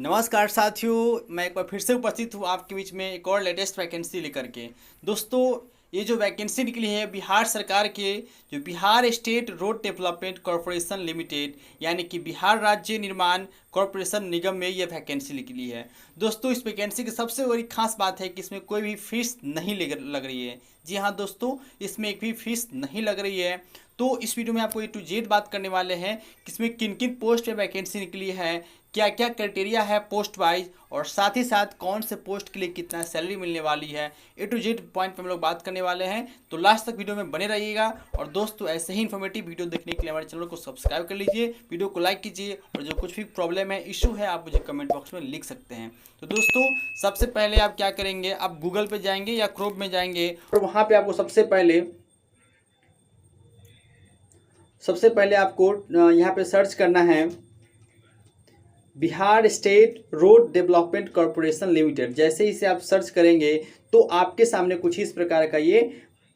नमस्कार साथियों, मैं एक बार फिर से उपस्थित हूँ आपके बीच में एक और लेटेस्ट वैकेंसी लेकर के। दोस्तों, ये जो वैकेंसी निकली है बिहार सरकार के जो Bihar state road development corporation limited यानी कि बिहार राज्य निर्माण कॉरपोरेशन निगम में ये वैकेंसी निकली है। दोस्तों, इस वैकेंसी की सबसे बड़ी खास बात है कि इसमें कोई भी फीस नहीं लग रही है। जी हाँ दोस्तों, इसमें एक भी फीस नहीं लग रही है। तो इस वीडियो में आपको A to Z बात करने वाले हैं कि इसमें किन किन पोस्ट पे वैकेंसी निकली है, क्या क्या क्राइटेरिया है पोस्ट वाइज, और साथ ही साथ कौन से पोस्ट के लिए कितना सैलरी मिलने वाली है। A to Z पॉइंट पे हम लोग बात करने वाले हैं, तो लास्ट तक वीडियो में बने रहिएगा। और दोस्तों, ऐसे ही इन्फॉर्मेटिव वीडियो देखने के लिए हमारे चैनल को सब्सक्राइब कर लीजिए, वीडियो को लाइक कीजिए, और जो कुछ भी प्रॉब्लम है, इशू है, आप मुझे कमेंट बॉक्स में लिख सकते हैं। तो दोस्तों, सबसे पहले आप क्या करेंगे, आप गूगल पे जाएंगे या क्रोम में जाएंगे, और वहाँ पे आपको सबसे पहले आपको यहाँ पे सर्च करना है Bihar state road development corporation limited. जैसे ही इसे आप सर्च करेंगे तो आपके सामने कुछ इस प्रकार का ये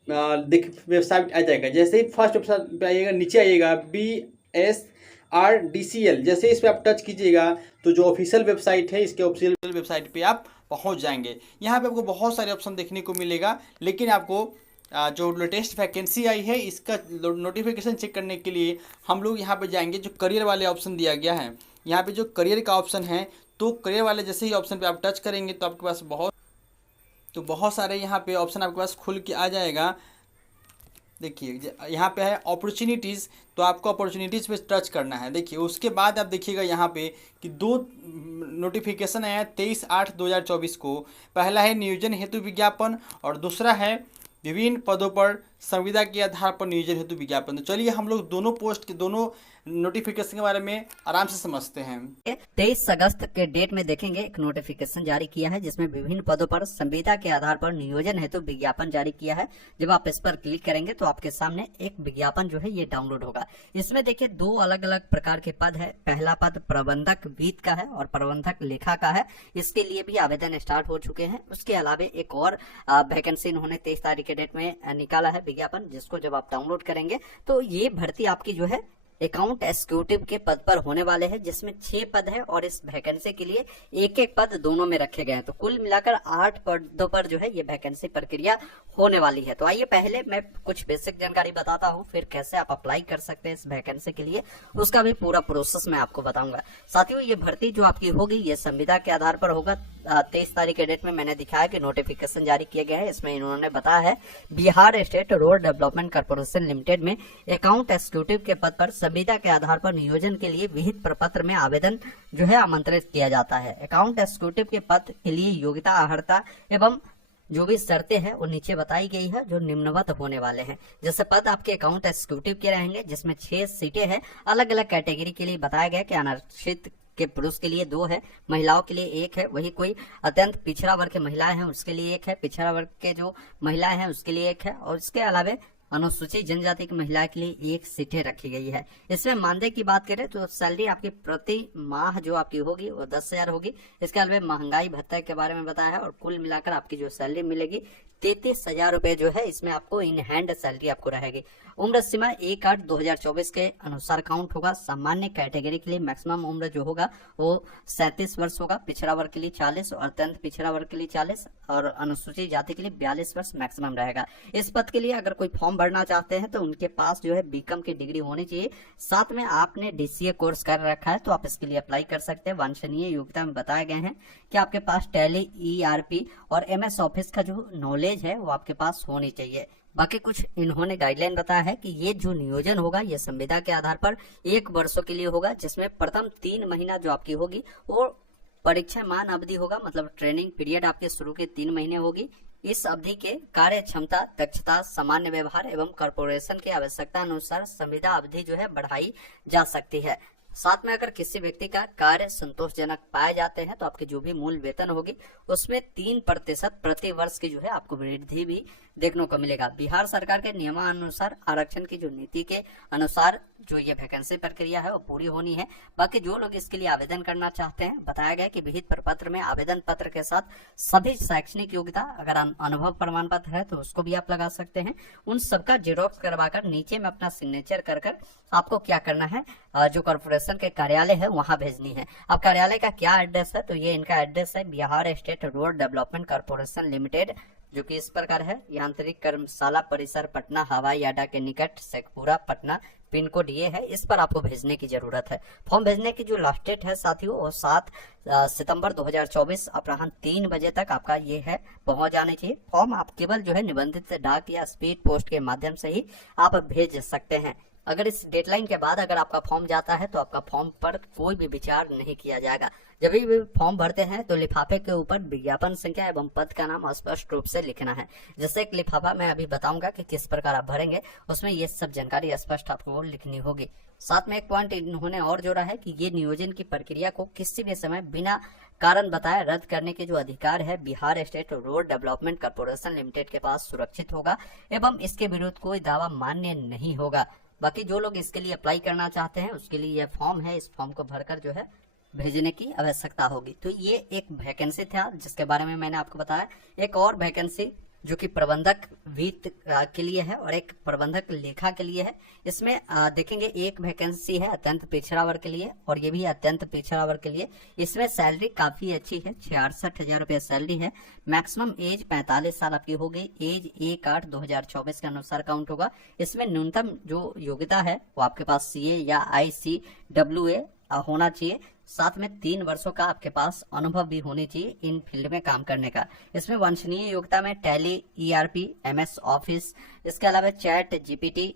वेबसाइट आ जाएगा। जैसे ही फर्स्ट वेबसाइट पे आइएगा, नीचे आइएगा BSRDCL, जैसे इस पर आप टच कीजिएगा तो जो ऑफिशियल वेबसाइट है, इसके ऑफिशियल वेबसाइट पे आप पहुंच जाएंगे। यहाँ पे आपको बहुत सारे ऑप्शन देखने को मिलेगा, लेकिन आपको जो लेटेस्ट वैकेंसी आई है इसका नोटिफिकेशन चेक करने के लिए हम लोग यहाँ पे जाएंगे। जो करियर वाले ऑप्शन दिया गया है, यहाँ पे जो करियर का ऑप्शन है, तो करियर वाले जैसे ही ऑप्शन पे आप टच करेंगे तो आपके पास बहुत सारे यहाँ पे ऑप्शन आपके पास खुल के आ जाएगा। देखिए यहाँ पे है अपॉर्चुनिटीज़, तो आपको अपॉर्चुनिटीज़ पे टच करना है। देखिए उसके बाद आप देखिएगा यहाँ पे कि दो नोटिफिकेशन आया है 23/8/2024 को। पहला है नियोजन हेतु विज्ञापन और दूसरा है विभिन्न पदों पर संविदा के आधार पर नियोजन हेतु विज्ञापन। तो चलिए हम लोग दोनों पोस्ट के दोनों नोटिफिकेशन के बारे में आराम से समझते हैं। 23 अगस्त के डेट में देखेंगे एक नोटिफिकेशन जारी किया है जिसमें विभिन्न पदों पर संविदा के आधार पर नियोजन हेतु विज्ञापन जारी किया है। जब आप इस पर क्लिक करेंगे तो आपके सामने एक विज्ञापन जो है ये डाउनलोड होगा। इसमें देखिए दो अलग अलग प्रकार के पद है। पहला पद प्रबंधक वित्त का है और प्रबंधक लेखा का है। इसके लिए भी आवेदन स्टार्ट हो चुके हैं। उसके अलावा एक और वैकेंसी इन्होंने 23 तारीख के डेट में निकाला है विज्ञापन, जिसको जब आप डाउनलोड करेंगे तो ये भर्ती आपकी जो है अकाउंट एग्जीक्यूटिव के पद पर होने वाले हैं, जिसमें 6 पद है और इस वैकेंसी के लिए एक एक पद दोनों में रखे गए हैं। तो कुल मिलाकर 8 पदों पर जो है ये वैकेंसी प्रक्रिया होने वाली है। तो आइए पहले मैं कुछ बेसिक जानकारी बताता हूं, फिर कैसे आप अप्लाई कर सकते हैं इस वैकेंसी के लिए, उसका भी पूरा प्रोसेस मैं आपको बताऊंगा। साथियों, ये भर्ती जो आपकी होगी ये संविदा के आधार पर होगा। 23 तारीख के डेट में मैंने दिखाया कि नोटिफिकेशन जारी किया गया है। इसमें इन्होंने बताया है Bihar state road development corporation limited में अकाउंट एग्जीक्यूटिव के पद पर संविदा के आधार पर नियोजन के लिए विहित प्रपत्र में आवेदन जो है आमंत्रित किया जाता है। अकाउंट एग्जीक्यूटिव के पद के लिए योग्यता, अर्हता एवं जो भी शर्तें हैं वो नीचे बताई गई है, जो निम्नवत होने वाले हैं। जैसे पद आपके अकाउंट एग्जीक्यूटिव के रहेंगे, जिसमें 6 सीटें हैं। अलग अलग कैटेगरी के लिए बताया गया कि अनारक्षित के पुरुष के लिए 2 है, महिलाओं के लिए 1 है। वही कोई अत्यंत पिछड़ा वर्ग के महिलाएं हैं उसके लिए 1 है, पिछड़ा वर्ग के जो महिलाएं हैं उसके लिए 1 है, और इसके अलावा अनुसूचित जनजाति की महिला के लिए 1 सीटें रखी गई है। इसमें मानदेय की बात करें तो सैलरी आपकी प्रति माह जो आपकी होगी वो 10,000 होगी। इसके अलावा महंगाई भत्ता के बारे में बताया है, और कुल मिलाकर आपकी जो सैलरी मिलेगी 33,000 रुपए जो है इसमें आपको इन हैंड सैलरी आपको रहेगी। उम्र सीमा 1/8/2024 के अनुसार काउंट होगा। सामान्य कैटेगरी के लिए मैक्सिमम उम्र जो होगा वो 37 वर्ष होगा, पिछड़ा वर्ग के लिए 40 और अत्यंत पिछड़ा वर्ग के लिए 40 और अनुसूचित जाति के लिए 42 वर्ष मैक्सिमम रहेगा। इस पद के लिए अगर कोई फॉर्म भरना चाहते हैं तो उनके पास जो है बीकॉम की डिग्री होनी चाहिए, साथ में आपने DCA कोर्स कर रखा है तो आप इसके लिए अप्लाई कर सकते हैं। वांछनीय योग्यता में बताए गए हैं कि आपके पास टैली, ERP और MS ऑफिस का जो नॉलेज है वो आपके पास होनी चाहिए। बाकी कुछ इन्होंने गाइडलाइन बताया है कि ये जो नियोजन होगा ये संविदा के आधार पर 1 वर्षों के लिए होगा, जिसमें प्रथम 3 महीना जो आपकी होगी वो परीक्षा मान अवधि होगा, मतलब ट्रेनिंग पीरियड आपके शुरू के 3 महीने होगी। इस अवधि के कार्य क्षमता, दक्षता, सामान्य व्यवहार एवं कॉर्पोरेशन की आवश्यकता अनुसार संविदा अवधि जो है बढ़ाई जा सकती है। साथ में अगर किसी व्यक्ति का कार्य संतोषजनक पाए जाते हैं तो आपकी जो भी मूल वेतन होगी उसमें 3% प्रति वर्ष की जो है आपको वृद्धि भी देखने को मिलेगा। बिहार सरकार के नियमानुसार आरक्षण की जो नीति के अनुसार जो ये वैकेंसी प्रक्रिया है वो पूरी होनी है। बाकी जो लोग इसके लिए आवेदन करना चाहते हैं, बताया गया कि विहित प्रपत्र में आवेदन पत्र के साथ सभी शैक्षणिक योग्यता, अगर अनुभव प्रमाण पत्र है तो उसको भी आप लगा सकते हैं, उन सबका जेरोक्स करवाकर नीचे में अपना सिग्नेचर कर आपको क्या करना है, जो कॉर्पोरेशन के कार्यालय है वहां भेजनी है। अब कार्यालय का क्या एड्रेस है, तो ये इनका एड्रेस है Bihar state road development corporation limited, जो कि इस प्रकार है, यांत्रिक कर्मशाला परिसर पटना, हवाई अड्डा के निकट, शेखपुरा पटना, पिन कोड ये है। इस पर आपको भेजने की जरूरत है। फॉर्म भेजने की जो लास्ट डेट है साथियों वो 7 सितंबर 2024 अपराह्न 3 बजे तक आपका ये है पहुंच जाने चाहिए। फॉर्म आप केवल जो है निबंधित डाक या स्पीड पोस्ट के माध्यम से ही आप भेज सकते हैं। अगर इस डेडलाइन के बाद अगर आपका फॉर्म जाता है तो आपका फॉर्म पर कोई भी विचार नहीं किया जाएगा। जब भी फॉर्म भरते हैं तो लिफाफे के ऊपर विज्ञापन संख्या एवं पद का नाम स्पष्ट रूप से लिखना है। जैसे एक लिफाफा मैं अभी बताऊंगा कि किस प्रकार आप भरेंगे, उसमें ये सब जानकारी स्पष्ट आपको लिखनी होगी। साथ में एक पॉइंट इन्होंने और जोड़ा है कि ये नियोजन की प्रक्रिया को किसी भी समय बिना कारण बताए रद्द करने के जो अधिकार है Bihar state road development corporation limited के पास सुरक्षित होगा एवं इसके विरुद्ध कोई दावा मान्य नहीं होगा। बाकी जो लोग इसके लिए अप्लाई करना चाहते हैं उसके लिए यह फॉर्म है, इस फॉर्म को भरकर जो है भेजने की आवश्यकता होगी। तो ये एक वैकेंसी था जिसके बारे में मैंने आपको बताया। एक और वैकेंसी जो कि प्रबंधक वित्त के लिए है और एक प्रबंधक लेखा के लिए है। इसमें देखेंगे एक वैकेंसी है अत्यंत पिछड़ा वर्ग के लिए और ये भी अत्यंत पिछड़ा वर्ग के लिए। इसमें सैलरी काफी अच्छी है, 66,000 रुपये सैलरी है। मैक्सिमम एज 45 साल आपकी हो गई। एज 1/8/2024 के अनुसार काउंट होगा। इसमें न्यूनतम जो योग्यता है वो आपके पास CA या ICWA होना चाहिए। साथ में 3 वर्षों का आपके पास अनुभव भी होनी चाहिए इन फील्ड में काम करने का। इसमें वांछनीय योग्यता में टैली, ERP, MS ऑफिस, इसके अलावा चैट GPT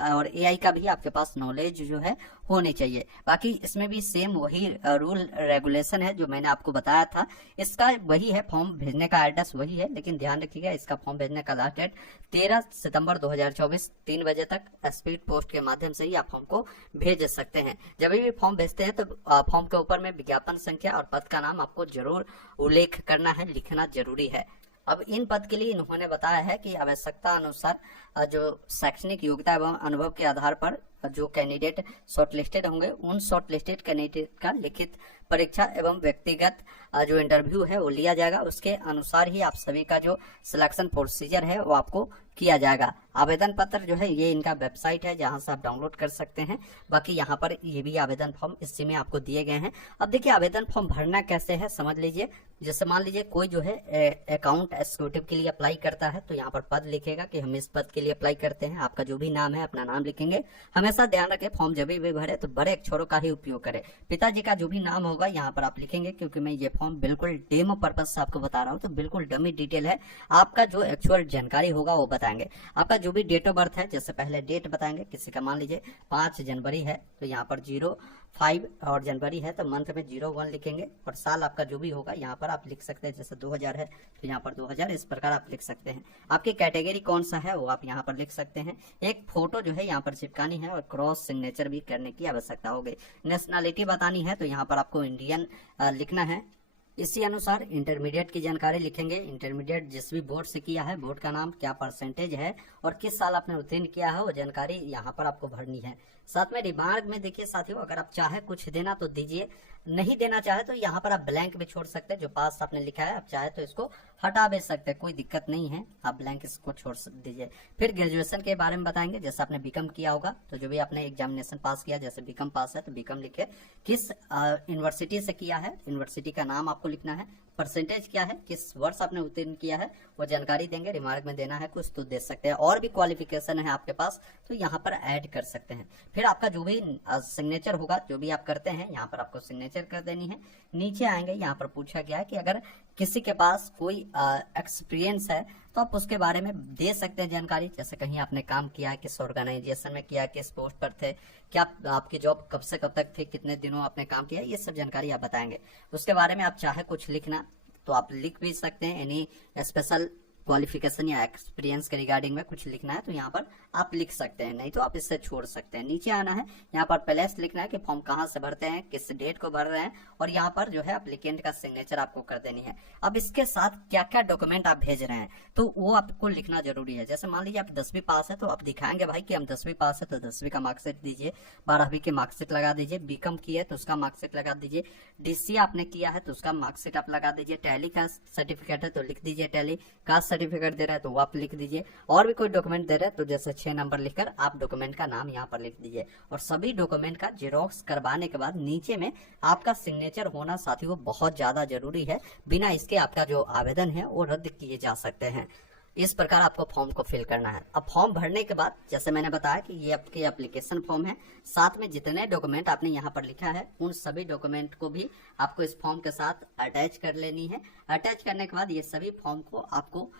और AI का भी आपके पास नॉलेज जो है होनी चाहिए। बाकी इसमें भी सेम वही रूल रेगुलेशन है जो मैंने आपको बताया था। इसका वही है, फॉर्म भेजने का एड्रेस वही है, लेकिन ध्यान रखिएगा इसका फॉर्म भेजने का लास्ट डेट 13 सितंबर 2024 3 बजे तक स्पीड पोस्ट के माध्यम से ही आप फॉर्म को भेज सकते हैं। जब भी फॉर्म भेजते हैं तो फॉर्म के ऊपर में विज्ञापन संख्या और पद का नाम आपको जरूर उल्लेख करना है, लिखना जरूरी है। अब इन पद के लिए इन्होंने बताया है कि आवश्यकता अनुसार जो शैक्षणिक योग्यता एवं अनुभव के आधार पर जो कैंडिडेट शॉर्टलिस्टेड होंगे उन शॉर्टलिस्टेड कैंडिडेट का लिखित परीक्षा एवं व्यक्तिगत जो इंटरव्यू है वो लिया जाएगा। उसके अनुसार ही आप सभी का जो सिलेक्शन प्रोसीजर है वो आपको किया जाएगा। आवेदन पत्र जो है ये इनका वेबसाइट है जहां से आप डाउनलोड कर सकते हैं। बाकी यहाँ पर ये भी आवेदन फॉर्म इसी में आपको दिए गए हैं। अब देखिए आवेदन फॉर्म भरना कैसे है समझ लीजिए। जैसे मान लीजिए कोई जो है अकाउंट एग्जीक्यूटिव के लिए अप्लाई करता है तो यहाँ पर पद लिखेगा कि हम इस पद के लिए अप्लाई करते हैं। आपका जो भी नाम है अपना नाम लिखेंगे। हमेशा ध्यान रखें फॉर्म जब भी भरे तो बड़े अक्षरों का ही उपयोग करें। पिताजी का जो भी नाम होगा यहाँ पर आप लिखेंगे, क्योंकि मैं ये फॉर्म बिल्कुल डेमो पर्पज से आपको बता रहा हूँ तो बिल्कुल डमी डिटेल है। आपका जो एक्चुअल जानकारी होगा वो बताएंगे। आपका जो भी डेट ऑफ बर्थ है, जैसे पहले डेट बताएंगे, किसी का मान लीजिए 5 जनवरी है तो यहाँ पर 05 और जनवरी है तो मंथ में 01 लिखेंगे और साल आपका जो भी होगा यहाँ पर आप लिख सकते हैं। जैसे 2000 है तो यहाँ पर 2000 इस प्रकार आप लिख सकते हैं। आपकी कैटेगरी कौन सा है वो आप यहाँ पर लिख सकते हैं। एक फोटो जो है यहाँ पर चिपकानी है और क्रॉस सिग्नेचर भी करने की आवश्यकता होगी। नेशनलिटी बतानी है तो यहाँ पर आपको इंडियन लिखना है। इसी अनुसार इंटरमीडिएट की जानकारी लिखेंगे। इंटरमीडिएट जिस भी बोर्ड से किया है, बोर्ड का नाम, क्या परसेंटेज है और किस साल आपने उत्तीर्ण किया है वो जानकारी यहाँ पर आपको भरनी है। साथ में रिमार्क में देखिए साथियों, अगर आप चाहे कुछ देना तो दीजिए, नहीं देना चाहे तो यहाँ पर आप ब्लैंक भी छोड़ सकते हैं। जो पास आपने लिखा है आप चाहे तो इसको हटा भी सकते हैं, कोई दिक्कत नहीं है, आप ब्लैंक इसको छोड़ दीजिए। फिर ग्रेजुएशन के बारे में बताएंगे। जैसे आपने बीकॉम किया होगा तो जो भी आपने एग्जामिनेशन पास किया, जैसे बीकॉम पास है तो बीकॉम लिखे, किस यूनिवर्सिटी से किया है, यूनिवर्सिटी का नाम आपको लिखना है, परसेंटेज क्या है, किस वर्ष आपने उत्तीर्ण किया है वो जानकारी देंगे। रिमार्क में देना है कुछ तो दे सकते हैं। और भी क्वालिफिकेशन है आपके पास तो यहाँ पर ऐड कर सकते हैं। फिर आपका जो भी सिग्नेचर होगा, जो भी आप करते हैं यहाँ पर आपको सिग्नेचर कर देनी है। नीचे आएंगे, यहाँ पर पूछा गया है कि अगर किसी के पास कोई एक्सपीरियंस है तो आप उसके बारे में दे सकते हैं जानकारी। जैसे कहीं आपने काम किया है, किस ऑर्गेनाइजेशन में किया, किस पोस्ट पर थे, क्या आपकी जॉब कब से कब तक थी, कितने दिनों आपने काम किया, ये सब जानकारी आप बताएंगे। उसके बारे में आप चाहे कुछ लिखना तो आप लिख भी सकते हैं। एनी स्पेशल क्वालिफिकेशन या एक्सपीरियंस के रिगार्डिंग में कुछ लिखना है तो यहाँ पर आप लिख सकते हैं, नहीं तो आप इससे छोड़ सकते हैं। नीचे आना है, यहाँ पर प्लेस लिखना है कि फॉर्म कहाँ से भरते हैं, किस डेट को भर रहे हैं, और यहाँ पर जो है एप्लीकेंट का सिग्नेचर आपको कर देनी है। अब इसके साथ क्या क्या डॉक्यूमेंट आप भेज रहे हैं तो वो आपको लिखना जरूरी है। जैसे मान लीजिए आप 10वीं पास है तो आप दिखाएंगे भाई कि हम 10वीं पास है, तो 10वीं का मार्कशीट दीजिए, 12वीं की मार्कशीट लगा दीजिए, बीकॉम की है तो उसका मार्कशीट लगा दीजिए, डीसी आपने किया है तो उसका मार्कशीट आप लगा दीजिए, टैली का सर्टिफिकेट है तो लिख दीजिए, टैली का सर्टिफिकेट दे रहा है तो वो आप लिख दीजिए, और भी कोई डॉक्यूमेंट दे रहे हैं तो जैसे 6 नंबर लिखकर आप डॉक्यूमेंट का नाम यहाँ पर लिख दीजिए। और सभी डॉक्यूमेंट का जेरॉक्स करवाने के बाद नीचे में आपका सिग्नेचर होना साथियों बहुत ज्यादा जरूरी है, बिना इसके आपका जो आवेदन है वो रद्द किए जा सकते हैं। इस प्रकार आपको फॉर्म को फिल करना है। अब फॉर्म भरने के बाद जैसे मैंने बताया कि ये आपके एप्लीकेशन फॉर्म है, साथ में जितने डॉक्यूमेंट आपने यहाँ पर लिखा है उन सभी डॉक्यूमेंट को भी आपको इस फॉर्म के साथ अटैच कर लेनी है। अटैच करने के बाद ये सभी फॉर्म को आपको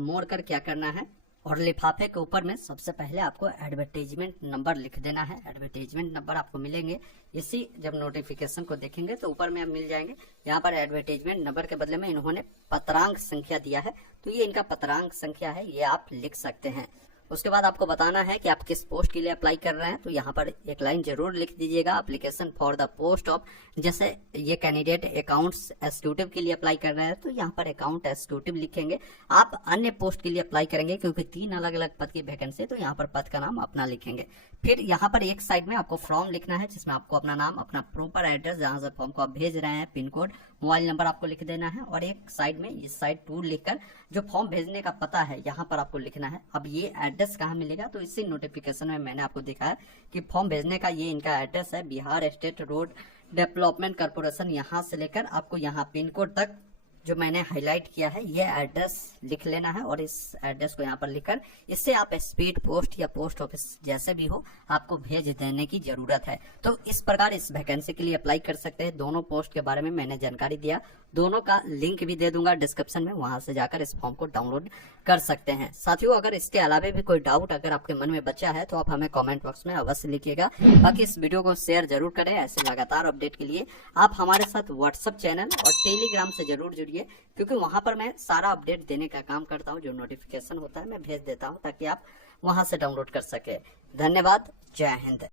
मोड़ कर क्या करना है, और लिफाफे के ऊपर में सबसे पहले आपको एडवर्टाइजमेंट नंबर लिख देना है। एडवर्टाइजमेंट नंबर आपको मिलेंगे, इसी जब नोटिफिकेशन को देखेंगे तो ऊपर में आप मिल जाएंगे। यहाँ पर एडवर्टाइजमेंट नंबर के बदले में इन्होंने पत्रांक संख्या दिया है, तो ये इनका पत्रांक संख्या है, ये आप लिख सकते हैं। उसके बाद आपको बताना है कि आप किस पोस्ट के लिए अप्लाई कर रहे हैं, तो यहाँ पर एक लाइन जरूर लिख दीजिएगा, application for the post of, जैसे ये कैंडिडेट अकाउंट्स एग्जीक्यूटिव के लिए अप्लाई कर रहे हैं तो यहाँ पर अकाउंट एग्जीक्यूटिव लिखेंगे। आप अन्य पोस्ट के लिए अप्लाई करेंगे क्योंकि 3 अलग अलग पद की वैकेंसी, तो यहाँ पर पद का नाम अपना लिखेंगे। फिर यहाँ पर एक साइड में आपको फॉर्म लिखना है जिसमें आपको अपना नाम, अपना प्रॉपर एड्रेस जहाँ से फॉर्म को आप भेज रहे हैं, पिन कोड, मोबाइल नंबर आपको लिख देना है, और एक साइड में इस साइड 2 लिखकर जो फॉर्म भेजने का पता है यहाँ पर आपको लिखना है। अब ये एड्रेस कहाँ मिलेगा, तो इसी नोटिफिकेशन में मैंने आपको दिखाया कि फॉर्म भेजने का ये इनका एड्रेस है, Bihar state road development corporation. यहाँ से लेकर आपको यहाँ पिन कोड तक जो मैंने हाईलाइट किया है ये एड्रेस लिख लेना है, और इस एड्रेस को यहाँ पर लिखकर इससे आप स्पीड पोस्ट या पोस्ट ऑफिस जैसे भी हो आपको भेज देने की जरूरत है। तो इस प्रकार इस वैकेंसी के लिए अप्लाई कर सकते हैं। दोनों पोस्ट के बारे में मैंने जानकारी दिया, दोनों का लिंक भी दे दूंगा डिस्क्रिप्शन में, वहां से जाकर इस फॉर्म को डाउनलोड कर सकते हैं। साथियों अगर इसके अलावा भी कोई डाउट अगर आपके मन में बचा है तो आप हमें कमेंट बॉक्स में अवश्य लिखिएगा। बाकी इस वीडियो को शेयर जरूर करें। ऐसे लगातार अपडेट के लिए आप हमारे साथ व्हाट्सएप चैनल और टेलीग्राम से जरूर जुड़िए, क्योंकि वहां पर मैं सारा अपडेट देने का काम करता हूं। जो नोटिफिकेशन होता है मैं भेज देता हूं ताकि आप वहां से डाउनलोड कर सके। धन्यवाद, जय हिंद।